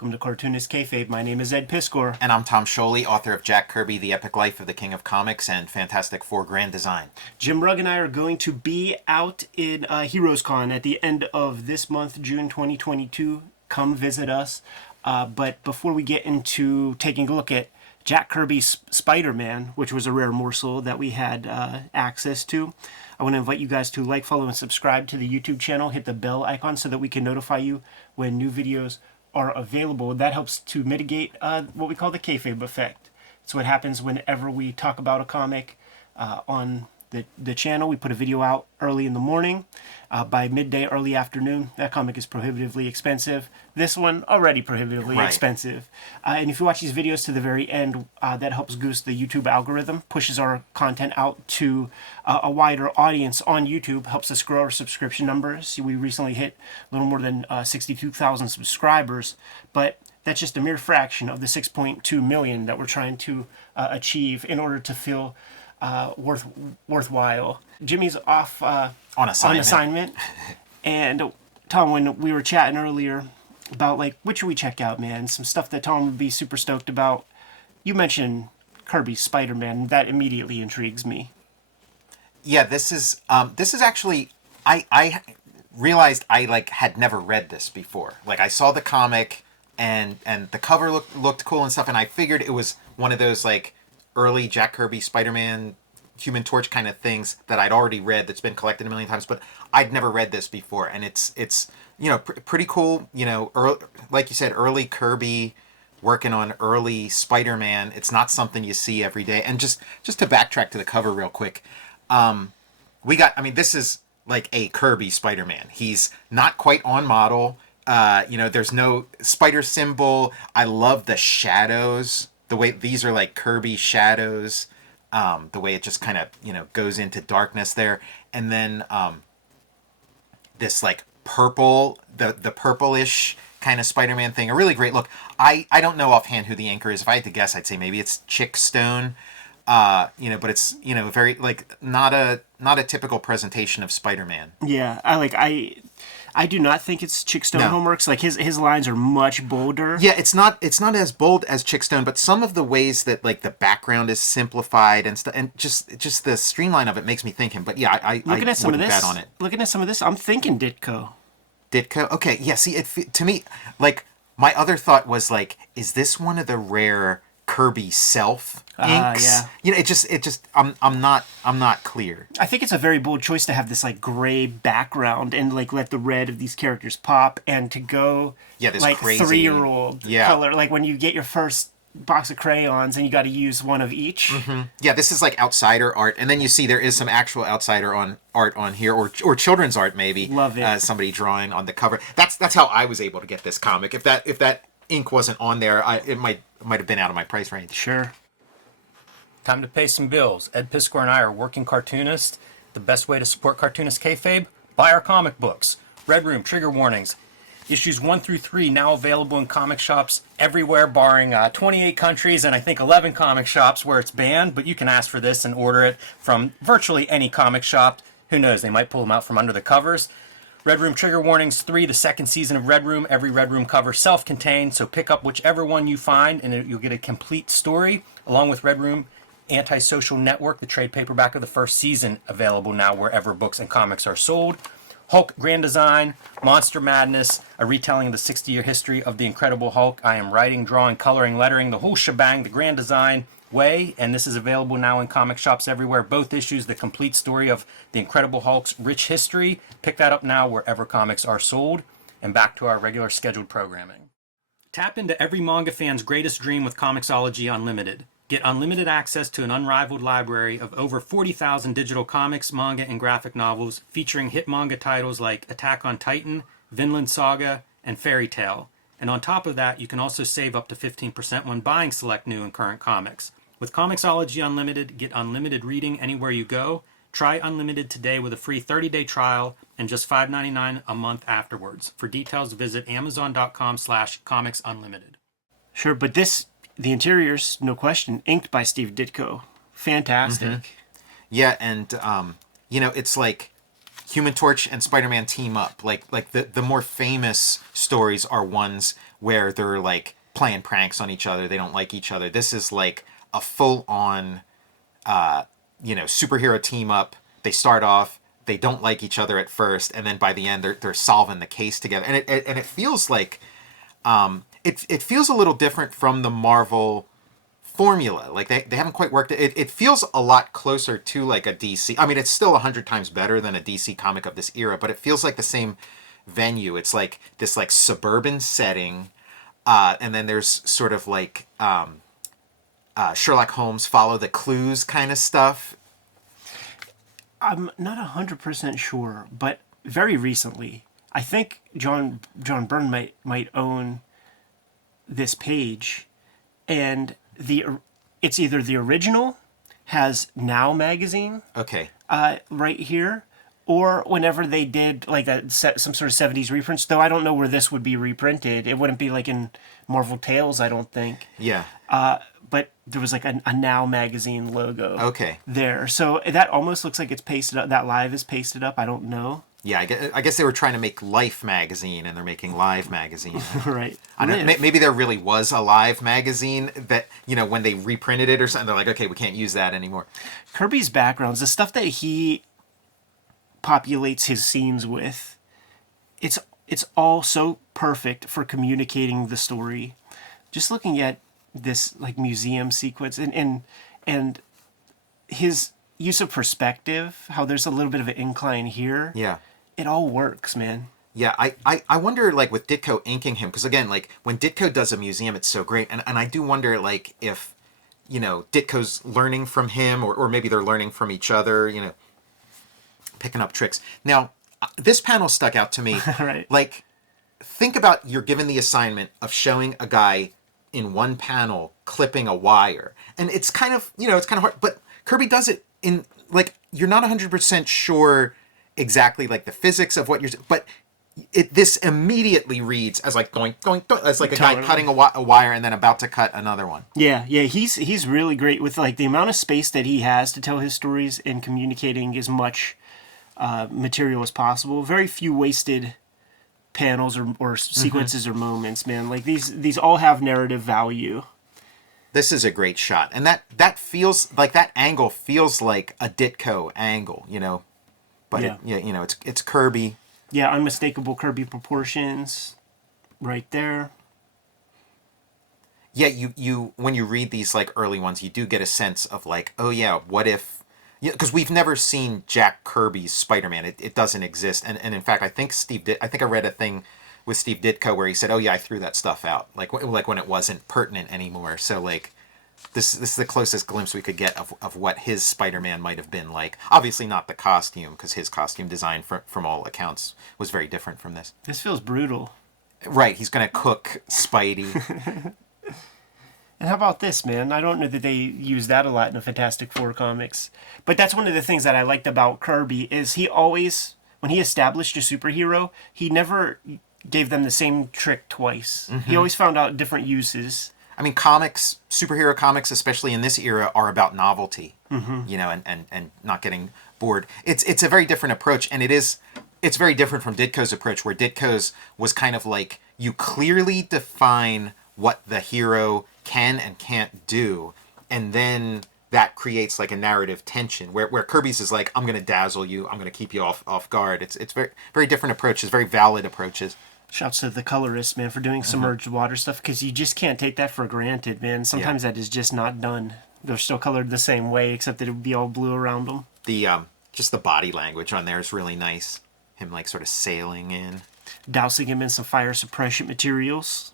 welcome to Cartoonist Kayfabe. My name is Ed Piskor. And I'm Tom Scholey, author of Jack Kirby, The Epic Life of the King of Comics, and Fantastic Four Grand Design. Jim Rugg and I are going to be out in Heroes Con at the end of this month, June 2022. Come visit us. But before we get into taking a look at Jack Kirby's Spider-Man, which was a rare morsel that we had access to, I want to invite you guys to like, follow, and subscribe to the YouTube channel. Hit the bell icon so that we can notify you when new videos are available. That helps to mitigate what we call the kayfabe effect. It's what happens whenever we talk about a comic on the channel. We put a video out early in the morning. By midday, early afternoon, that comic is prohibitively expensive. This one, already prohibitively expensive. And if you watch these videos to the very end, that helps goose the YouTube algorithm, pushes our content out to a wider audience on YouTube, helps us grow our subscription numbers. We recently hit a little more than 62,000 subscribers, but that's just a mere fraction of the 6.2 million that we're trying to achieve in order to feel worthwhile. Jimmy's off on assignment. And Tom, when we were chatting earlier about like what should we check out, man, some stuff that Tom would be super stoked about, you mentioned Kirby's Spider-Man. That immediately intrigues me. Yeah, this is actually I realized I had never read this before. Like I saw the comic and the cover looked cool and stuff, and I figured it was one of those like early Jack Kirby Spider-Man Human Torch kind of things that I'd already read, that's been collected a million times, but I'd never read this before, and it's pretty cool. Like you said, early Kirby working on early Spider-Man. It's not something you see every day. And just to backtrack to the cover real quick, this is like a Kirby Spider-Man. He's not quite on model. There's no spider symbol. I love the shadows. The way these are like Kirby shadows. The way it just kind of, goes into darkness there. And then this like purple, the purplish kind of Spider-Man thing. A really great look. I don't know offhand who the anchor is. If I had to guess, I'd say maybe it's Chick Stone. But it's, very like not a typical presentation of Spider-Man. Yeah, I do not think it's Chick Stone homeworks. Like his lines are much bolder. Yeah, it's not as bold as Chick Stone, but some of the ways that like the background is simplified and stuff, and just the streamline of it makes me think him. But yeah, I wouldn't bet on it. Looking at some of this, I'm thinking Ditko. Ditko? Okay, yeah. See, to me, like my other thought was like, is this one of the rare Kirby self inks? Yeah. It just I'm not clear. I think it's a very bold choice to have this like gray background and like let the red of these characters pop, and to go this like crazy 3-year-old color, like when you get your first box of crayons and you got to use one of each. Mm-hmm. Yeah, this is like outsider art, and then you see there is some actual outsider art on here, or children's art maybe. Love it. Somebody drawing on the cover. That's how I was able to get this comic. If that ink wasn't on there, it might have been out of my price range. Sure. Time to pay some bills. Ed Piskor and I are working cartoonists. The best way to support Cartoonist Kayfabe? Buy our comic books. Red Room, Trigger Warnings. Issues 1 through 3 now available in comic shops everywhere, barring 28 countries and I think 11 comic shops where it's banned. But you can ask for this and order it from virtually any comic shop. Who knows? They might pull them out from under the covers. Red Room Trigger Warnings 3, the second season of Red Room. Every Red Room cover self-contained, so pick up whichever one you find and you'll get a complete story, along with Red Room Antisocial Network, the trade paperback of the first season, available now wherever books and comics are sold. Hulk Grand Design, Monster Madness, a retelling of the 60-year history of the Incredible Hulk. I am writing, drawing, coloring, lettering, the whole shebang, the Grand Design way, and this is available now in comic shops everywhere. Both issues, the complete story of the Incredible Hulk's rich history. Pick that up now wherever comics are sold. And back to our regular scheduled programming. Tap into every manga fan's greatest dream with Comixology Unlimited. Get unlimited access to an unrivaled library of over 40,000 digital comics, manga, and graphic novels featuring hit manga titles like Attack on Titan, Vinland Saga, and Fairy Tail. And on top of that, you can also save up to 15% when buying select new and current comics. With Comixology Unlimited, get unlimited reading anywhere you go. Try Unlimited today with a free 30-day trial and just $5.99 a month afterwards. For details, visit amazon.com/comicsunlimited. Sure, but the interiors, no question, inked by Steve Ditko. Fantastic. Mm-hmm. Yeah, and it's like Human Torch and Spider-Man team up. Like the more famous stories are ones where they're like playing pranks on each other. They don't like each other. This is like a full on, superhero team up. They start off, they don't like each other at first, and then by the end they're solving the case together. And it feels like it feels a little different from the Marvel formula. Like they haven't quite worked it. It feels a lot closer to like a DC. I mean, it's still 100 times better than a DC comic of this era, but it feels like the same venue. It's like this like suburban setting, and then there's sort of like Sherlock Holmes follow the clues kind of stuff. I'm not 100% sure, but very recently, I think John Byrne might own this page, and it's either the original has Now magazine Okay. right here, or whenever they did like some sort of 70s reprints. Though I don't know where this would be reprinted. It wouldn't be like in Marvel Tales, I don't think. Yeah. But there was like a Now magazine logo. Okay. There, so that almost looks like it's pasted up. That Live is pasted up. I don't know. Yeah, I guess they were trying to make Life magazine, and they're making Live magazine. Right. I don't know, maybe there really was a Live magazine that, when they reprinted it or something, they're like, okay, we can't use that anymore. Kirby's backgrounds, the stuff that he populates his scenes with, it's all so perfect for communicating the story. Just looking at this like museum sequence and his use of perspective, how there's a little bit of an incline here. Yeah. It all works, man. Yeah, I wonder, like, with Ditko inking him, because, again, like, when Ditko does a museum, it's so great, and I do wonder, like, if, Ditko's learning from him, or maybe they're learning from each other, picking up tricks. Now, this panel stuck out to me. Right. Like, think about you're given the assignment of showing a guy in one panel clipping a wire, and it's kind of, it's kind of hard, but Kirby does it in, like, you're not 100% sure exactly, like, the physics of what you're, but this immediately reads as like going, as like a guy cutting a wire and then about to cut another one. Yeah, he's really great with like the amount of space that he has to tell his stories and communicating as much material as possible. Very few wasted panels or sequences or moments, man. Like these all have narrative value. This is a great shot, and that feels like, that angle feels like a Ditko angle, but Yeah. it's Kirby. Yeah, unmistakable Kirby proportions right there. Yeah, you when you read these like early ones, you do get a sense of like, oh yeah, what if, because we've never seen Jack Kirby's Spider-Man. It doesn't exist. And in fact, I think I read a thing with Steve Ditko where he said, oh yeah, I threw that stuff out. Like when it wasn't pertinent anymore. So like, this is the closest glimpse we could get of what his Spider-Man might have been like. Obviously not the costume, because his costume design from all accounts was very different from this. This feels brutal. Right, he's going to cook Spidey. And how about this, man? I don't know that they use that a lot in the Fantastic Four comics. But that's one of the things that I liked about Kirby is he always, when he established a superhero, he never gave them the same trick twice. Mm-hmm. He always found out different uses. I mean, superhero comics, especially in this era, are about novelty, and not getting bored. It's a very different approach, and it's very different from Ditko's approach, where Ditko's was kind of like, you clearly define what the hero can and can't do, and then that creates like a narrative tension, where Kirby's is like, I'm going to dazzle you, I'm going to keep you off guard. It's very, very different approaches, very valid approaches. Shouts to the colorist, man, for doing submerged water stuff, because you just can't take that for granted, man. Sometimes that is just not done. They're still colored the same way, except that it would be all blue around them. The just the body language on there is really nice. Him like sort of sailing in, dousing him in some fire suppression materials.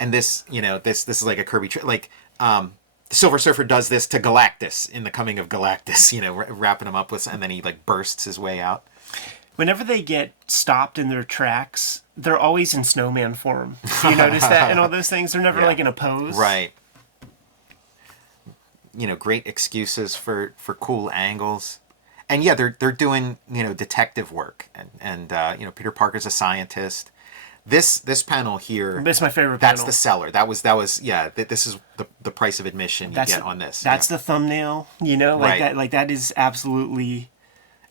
And this, this is like a Kirby like the Silver Surfer does this to Galactus in The Coming of Galactus, wrapping him up with, and then he like bursts his way out. Whenever they get stopped in their tracks, they're always in snowman form. You notice that in all those things? They're never like in a pose. Right. Great excuses for cool angles. And yeah, they're doing, detective work. And Peter Parker's a scientist. This panel here. That's my favorite panel. That's panel. the seller. That was this is the price of admission you get on this. That's the thumbnail, Right. that is absolutely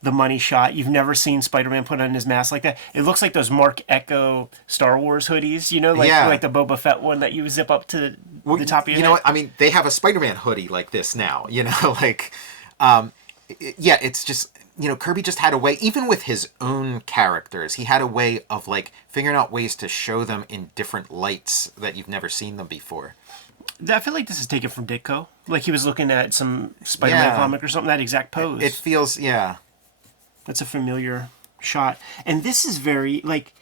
the money shot. You've never seen Spider-Man put on his mask like that. It looks like those Mark Echo Star Wars hoodies, like the Boba Fett one that you zip up to the top of your head. You know what? I mean, they have a Spider-Man hoodie like this now, like, yeah, it's just, Kirby just had a way, even with his own characters, he had a way of, like, figuring out ways to show them in different lights that you've never seen them before. I feel like this is taken from Ditko. Like he was looking at some Spider-Man comic or something, that exact pose. It feels, yeah. That's a familiar shot. And this is very, like,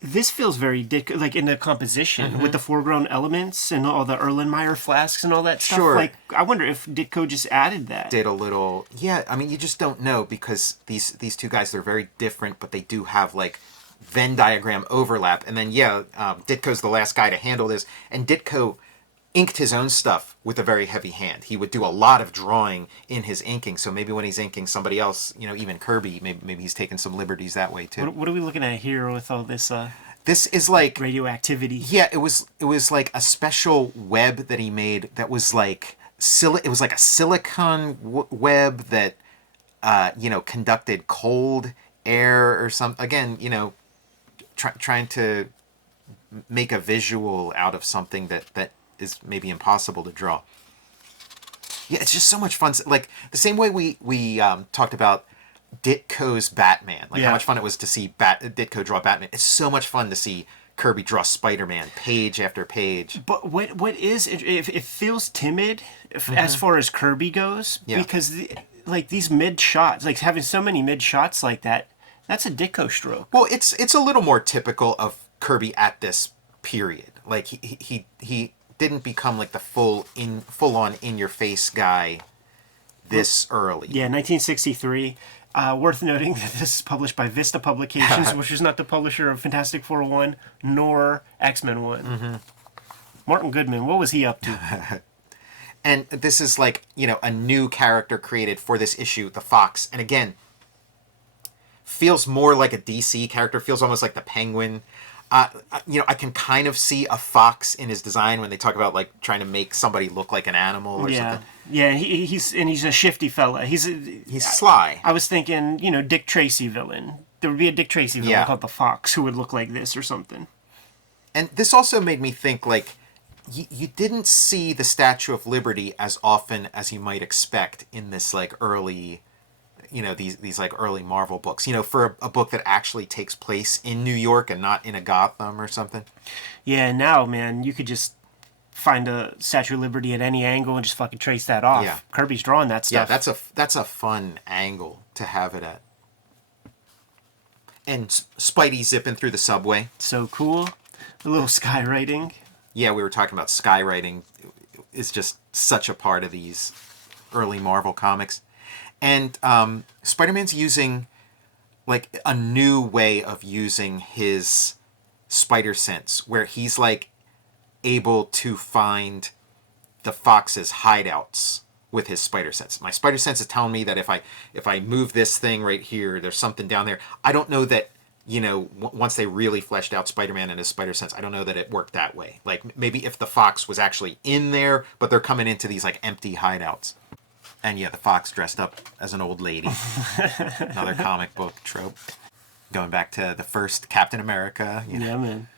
this feels very Ditko, like in the composition with the foreground elements and all the Erlenmeyer flasks and all that stuff. Sure. Like, I wonder if Ditko just added that. Did a little, yeah, I mean, you just don't know because these two guys, they're very different, but they do have, like, Venn diagram overlap. And then, Ditko's the last guy to handle this. And Ditko inked his own stuff with a very heavy hand. He would do a lot of drawing in his inking. So maybe when he's inking somebody else, even Kirby, maybe he's taking some liberties that way too. What are we looking at here with all this this is like radioactivity? Yeah, it was like a special web that he made that was like it was like a silicon web that conducted cold air or something. Again, trying to make a visual out of something that is maybe impossible to draw. Yeah, it's just so much fun. Like the same way we talked about Ditko's Batman. Like how much fun it was to see Ditko draw Batman. It's so much fun to see Kirby draw Spider-Man page after page. But what is it? It feels timid as far as Kirby goes because these mid shots, like having so many mid shots like that. That's a Ditko stroke. Well, it's a little more typical of Kirby at this period. Like he didn't become like the full on in your face guy this early. Yeah, 1963. Worth noting that this is published by Vista Publications, which is not the publisher of Fantastic Four 1 nor X-Men 1. Martin Goodman, what was he up to? And this is like, a new character created for this issue, the Fox. And again, feels more like a DC character, feels almost like the Penguin. I can kind of see a fox in his design when they talk about like trying to make somebody look like an animal or something. Yeah, he's a shifty fella. He's sly. I was thinking, Dick Tracy villain. There would be a Dick Tracy villain called the Fox who would look like this or something. And this also made me think like you didn't see the Statue of Liberty as often as you might expect in this like early, these like early Marvel books, for a book that actually takes place in New York and not in a Gotham or something. Yeah, now, man, you could just find a Statue of Liberty at any angle and just fucking trace that off. Yeah. Kirby's drawing that stuff. Yeah, that's a fun angle to have it at. And Spidey zipping through the subway. So cool. A little skywriting. Yeah, we were talking about skywriting. It's just such a part of these early Marvel comics. And Spider-Man's using like a new way of using his spider sense where he's like able to find the Fox's hideouts with his spider sense. My spider sense is telling me that if I move this thing right here, there's something down there. I don't know that, once they really fleshed out Spider-Man and his spider sense, I don't know that it worked that way. Like maybe if the Fox was actually in there, but they're coming into these like empty hideouts. And yeah, the Fox dressed up as an old lady. Another comic book trope. Going back to the first Captain America. Yeah, man.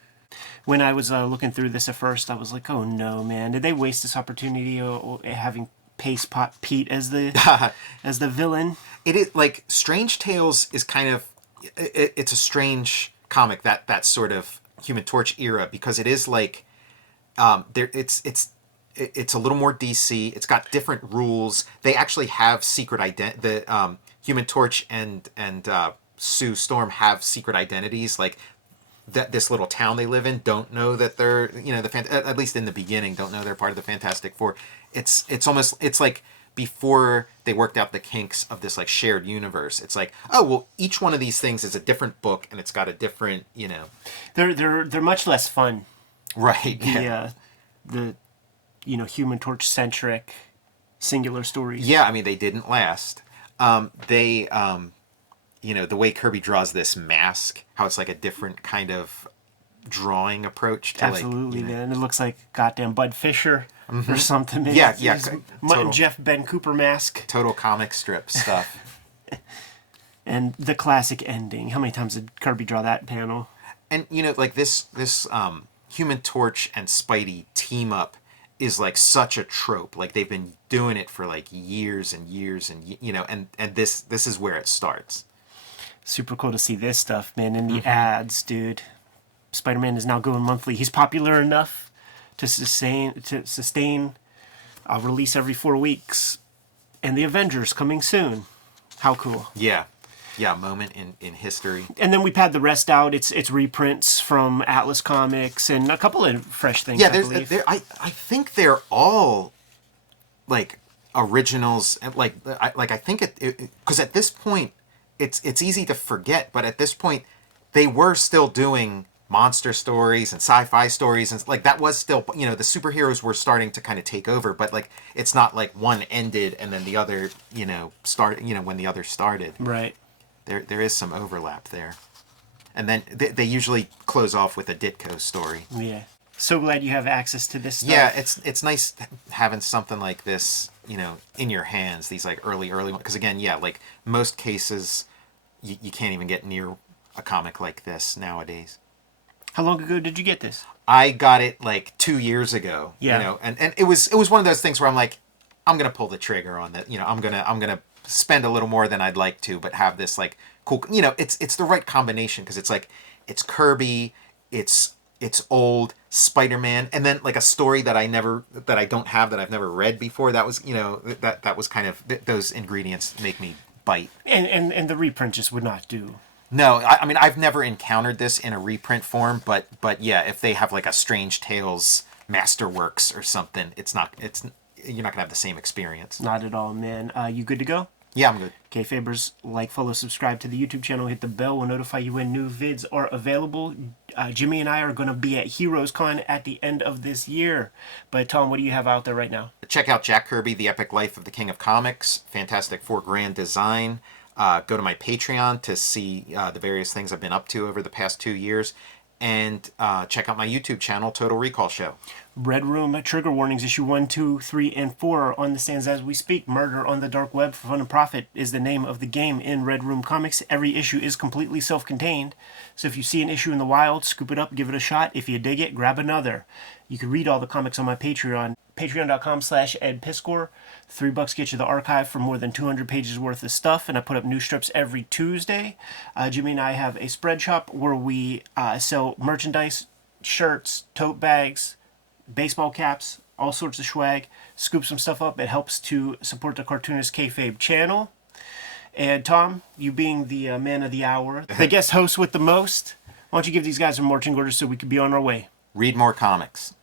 When I was looking through this at first, I was like, oh no, man. Did they waste this opportunity having Paste Pot Pete as the as the villain? It is like Strange Tales is kind of... It's a strange comic, that sort of Human Torch era, because it is like... It's a little more DC. It's got different rules. They actually have secret the Human Torch and Sue Storm have secret identities. Like that, this little town they live in don't know that they're at least in the beginning don't know they're part of the Fantastic Four. It's like before they worked out the kinks of this like shared universe. It's like, oh well, each one of these things is a different book and it's got a different They're much less fun. Right. Yeah. The Human Torch centric singular stories. Yeah, I mean they didn't last. The way Kirby draws this mask, how it's like a different kind of drawing approach to absolutely, man. It looks like goddamn Bud Fisher or something. Man. Yeah. Jeff Ben Cooper mask. Total comic strip stuff. And the classic ending. How many times did Kirby draw that panel? And you know, like this Human Torch and Spidey team up is like such a trope. Like they've been doing it for like years and years, and you know, and this is where it starts. Super cool to see this stuff, man. In the ads, dude. Spider-Man is now going monthly. He's popular enough to sustain a release every 4 weeks. And the Avengers coming soon. How cool. Yeah. Yeah, a moment in history. And then we've had the rest out. It's reprints from Atlas Comics and a couple of fresh things, Yeah, I believe. I think they're all like originals. I think it because at this point it's easy to forget, but at this point they were still doing monster stories and sci-fi stories, and like that was still, you know, the superheroes were starting to kind of take over, but like it's not like one ended and then the other, you know, started, you know, when the other started. Right. There is some overlap there. And then they usually close off with a Ditko story. Yeah. So glad you have access to this stuff. Yeah, it's nice having something like this, you know, in your hands, these like early ones. Because again, yeah, like most cases, you can't even get near a comic like this nowadays. How long ago did you get this? I got it like 2 years ago. Yeah. You know, and it was one of those things where I'm like, I'm gonna pull the trigger on that. You know, I'm gonna spend a little more than I'd like to, but have this like cool. You know, it's the right combination because it's like it's Kirby, it's old Spider-Man, and then like a story that I've never read before. That was, you know, that was kind of those ingredients make me bite. And the reprint just would not do. No, I mean I've never encountered this in a reprint form, but yeah, if they have like a Strange Tales Masterworks or something, you're not gonna have the same experience. Not at all, man. You good to go? Yeah, I'm good. Kayfabers, like, follow, subscribe to the YouTube channel, hit the bell, will notify you when new vids are available. Jimmy and I are going to be at Heroes Con at the end of this year. But Tom, what do you have out there right now? Check out Jack Kirby, The Epic Life of the King of Comics. Fantastic 4 grand design. Go to my Patreon to see the various things I've been up to over the past 2 years. And check out my YouTube channel, Total Recall Show. Red Room Trigger Warnings, issue 1, 2, 3, and 4 are on the stands as we speak. Murder on the Dark Web for Fun and Profit is the name of the game in Red Room Comics. Every issue is completely self-contained. So if you see an issue in the wild, scoop it up, give it a shot. If you dig it, grab another. You can read all the comics on my Patreon. Patreon.com/EdPiscor. $3 gets you the archive for more than 200 pages worth of stuff, and I put up new strips every Tuesday. Jimmy and I have a spread shop where we sell merchandise, shirts, tote bags, baseball caps, all sorts of swag. Scoop some stuff up. It helps to support the Cartoonist Kayfabe channel. And Tom, you being the man of the hour, the guest host with the most, why don't you give these guys some marching orders so we could be on our way? Read more comics.